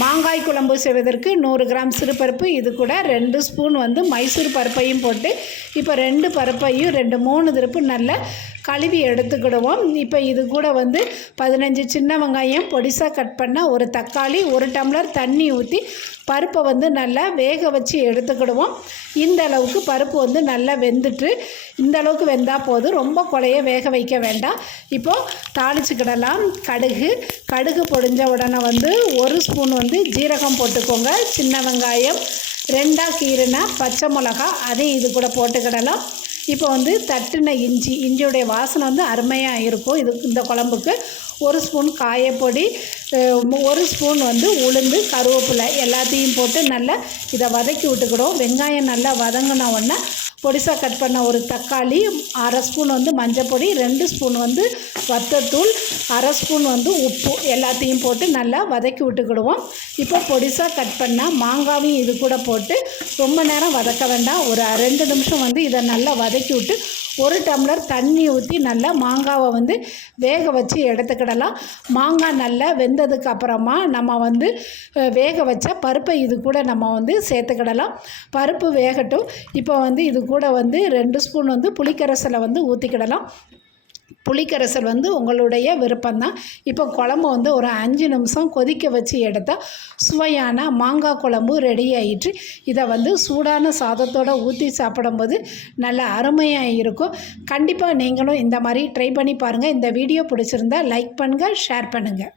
மாங்காய் குழம்பு செய்வதற்கு 100 கிராம் சிறுபருப்பு, இது கூட 2 ஸ்பூன் வந்து மைசூர் பருப்பையும் போட்டு இப்போ 2 பருப்பையும் 2-3 திருப்பு நல்லா கழுவி எடுத்துக்கிடுவோம். இப்போ இது கூட வந்து 15 சின்ன வெங்காயம் பொடிசாக கட் பண்ண, ஒரு தக்காளி, 1 டம்ளர் தண்ணி ஊற்றி பருப்பை வந்து நல்லா வேக வச்சு எடுத்துக்கிடுவோம். இந்த அளவுக்கு பருப்பு வந்து நல்லா வெந்துட்டு இந்த அளவுக்கு வெந்தால் போதும், ரொம்ப குழைய வேக வைக்க வேண்டாம். இப்போது தாளிச்சுக்கிடலாம். கடுகு பொடிஞ்ச உடனே வந்து 1 ஸ்பூன் வந்து ஜீரகம் போட்டுக்கோங்க. சின்ன வெங்காயம் 2ஆக கீறினா பச்சை மிளகா அதையும் இது கூட போட்டுக்கிடலாம். இப்போ வந்து தட்டின இஞ்சியோடைய வாசனை வந்து அருமையாக இருக்கும். இந்த குழம்புக்கு 1 ஸ்பூன் காயப்பொடி, 1 ஸ்பூன் வந்து உளுந்து, கருவேப்பிலை எல்லாத்தையும் போட்டு நல்லா இதை வதக்கி விட்டுக்கிடுவோம். வெங்காயம் நல்லா வதங்கின உடனே பொடிசாக கட் பண்ண ஒரு தக்காளி, 1/2 ஸ்பூன் வந்து மஞ்சப்பொடி, 2 ஸ்பூன் வந்து வத்தத்தூள், 1/2 ஸ்பூன் வந்து உப்பு எல்லாத்தையும் போட்டு நல்லா வதக்கி விட்டுக்கிடுவோம். இப்போ பொடிசாக கட் பண்ணால் மாங்காவையும் இது கூட போட்டு ரொம்ப நேரம் வதக்க வேண்டாம். ஒரு 2 நிமிஷம் வந்து இதை நல்லா வதக்கி விட்டு 1 டம்ளர் தண்ணி ஊற்றி நல்லா மாங்காவை வந்து வேக வச்சு எடுத்துக்கிடலாம். மாங்காய் நல்லா வெந்ததுக்கு அப்புறமா நம்ம வந்து வேக வச்ச பருப்பை இது கூட நம்ம வந்து சேர்த்துக்கிடலாம். பருப்பு வேகட்டும். இப்போ வந்து இது கூட வந்து 2 ஸ்பூன் வந்து புளிக்கரைசலை வந்து ஊற்றிக்கிடலாம். புளிக்கரைசல் வந்து உங்களுடைய விருப்பம்தான். இப்போ குழம்பு வந்து ஒரு 5 நிமிஷம் கொதிக்க வச்சு எடுத்தால் சுவையான மாங்காய் குழம்பு ரெடி ஆகிட்டு, இதை வந்து சூடான சாதத்தோடு ஊற்றி சாப்பிடும்போது நல்ல அருமையாக இருக்கும். கண்டிப்பாக நீங்களும் இந்த மாதிரி ட்ரை பண்ணி பாருங்கள். இந்த வீடியோ பிடிச்சிருந்தா லைக் பண்ணுங்கள், ஷேர் பண்ணுங்கள்.